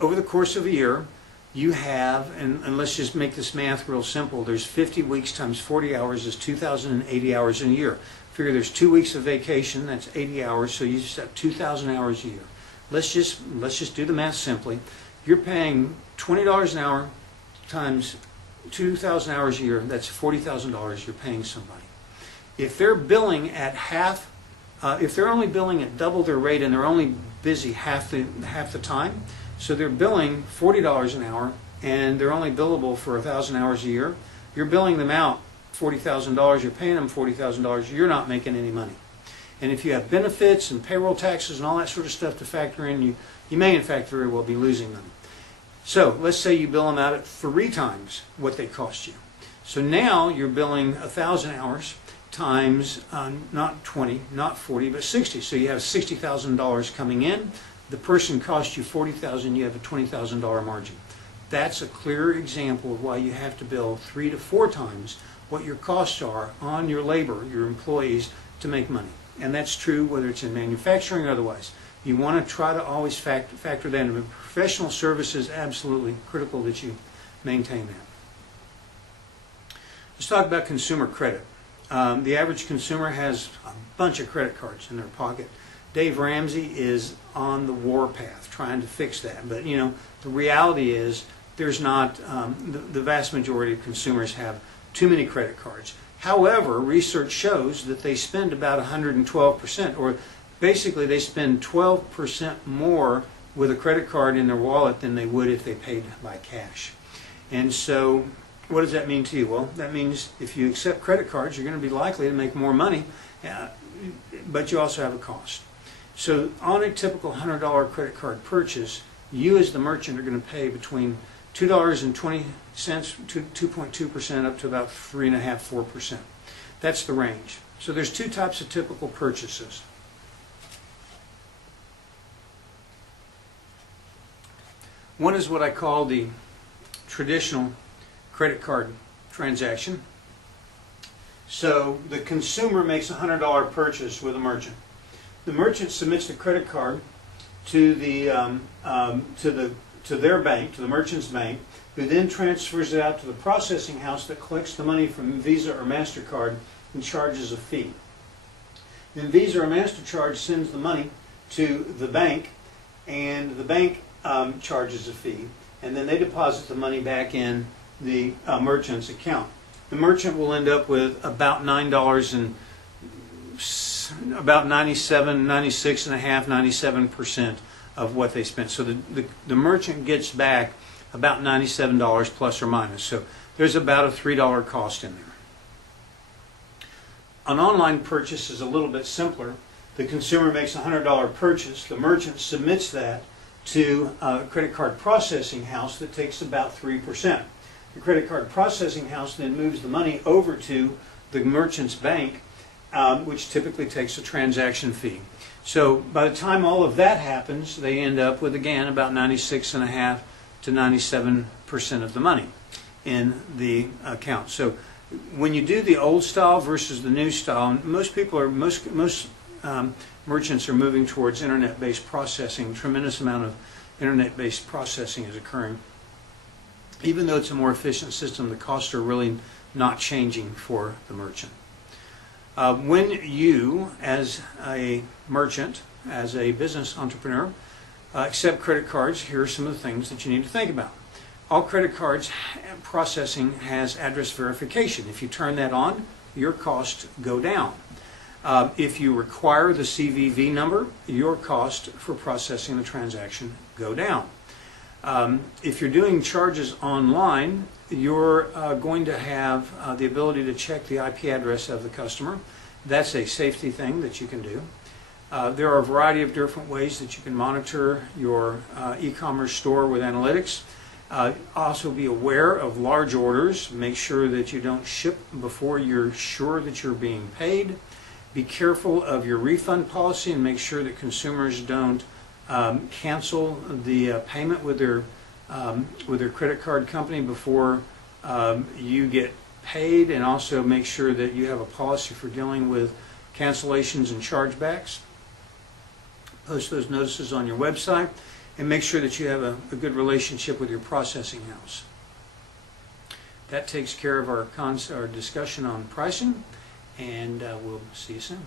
over the course of a year, you have, and let's just make this math real simple, there's 50 weeks times 40 hours is 2,080 hours in a year. Figure there's 2 weeks of vacation, that's 80 hours, so you just have 2,000 hours a year. Let's just do the math simply. You're paying $20 an hour times 2,000 hours a year, that's $40,000 you're paying somebody. If they're billing at if they're only billing at double their rate and they're only busy half the time, so they're billing $40 an hour and they're only billable for 1,000 hours a year, you're billing them out $40,000, you're paying them $40,000, you're not making any money. And if you have benefits and payroll taxes and all that sort of stuff to factor in, you may in fact very well be losing them. So let's say you bill them out at 3 times what they cost you. So now you're billing 1,000 hours times not 20, not 40, but 60. So you have $60,000 coming in. The person costs you $40,000. You have a $20,000 margin. That's a clear example of why you have to bill 3 to 4 times what your costs are on your labor, your employees, to make money. And that's true whether it's in manufacturing or otherwise. You want to try to always factor that in. Professional services, absolutely critical that you maintain that. Let's talk about consumer credit. The average consumer has a bunch of credit cards in their pocket. Dave Ramsey is on the warpath trying to fix that. But you know, the reality is there's not, the vast majority of consumers have too many credit cards. However, research shows that they spend about 112%, or basically they spend 12% more with a credit card in their wallet than they would if they paid by cash. And so what does that mean to you? Well, that means if you accept credit cards, you're going to be likely to make more money, but you also have a cost. So on a typical $100 credit card purchase, you as the merchant are going to pay between $2.20 to 2.2% up to about 3.5%, 4%. That's the range. So there's 2 types of typical purchases. One is what I call the traditional credit card transaction. So the consumer makes a $100 purchase with a merchant. The merchant submits the credit card to their bank, to the merchant's bank, who then transfers it out to the processing house that collects the money from Visa or MasterCard and charges a fee. Then Visa or MasterCard sends the money to the bank, and the bank charges a fee, and then they deposit the money back in the merchant's account. The merchant will end up with about $9 and about 97% of what they spent. So the merchant gets back about $97 plus or minus. So there's about a $3 cost in there. An online purchase is a little bit simpler. The consumer makes a $100 purchase. The merchant submits that to a credit card processing house that takes about 3%. The credit card processing house then moves the money over to the merchant's bank, which typically takes a transaction fee. So by the time all of that happens, they end up with, again, about 96.5% to 97% of the money in the account. So when you do the old style versus the new style, most merchants are moving towards internet-based processing. A tremendous amount of internet-based processing is occurring. Even though it's a more efficient system, the costs are really not changing for the merchant. When you, as a merchant, as a business entrepreneur, accept credit cards, here are some of the things that you need to think about. All credit cards processing has address verification. If you turn that on, your costs go down. If you require the CVV number, your cost for processing the transaction go down. If you're doing charges online, you're going to have the ability to check the IP address of the customer. That's a safety thing that you can do. There are a variety of different ways that you can monitor your e-commerce store with analytics. Also be aware of large orders. Make sure that you don't ship before you're sure that you're being paid. Be careful of your refund policy and make sure that consumers don't cancel the payment with their credit card company before you get paid, and also make sure that you have a policy for dealing with cancellations and chargebacks. Post those notices on your website. and make sure that you have a good relationship with your processing house. That takes care of our discussion on pricing, and we'll see you soon.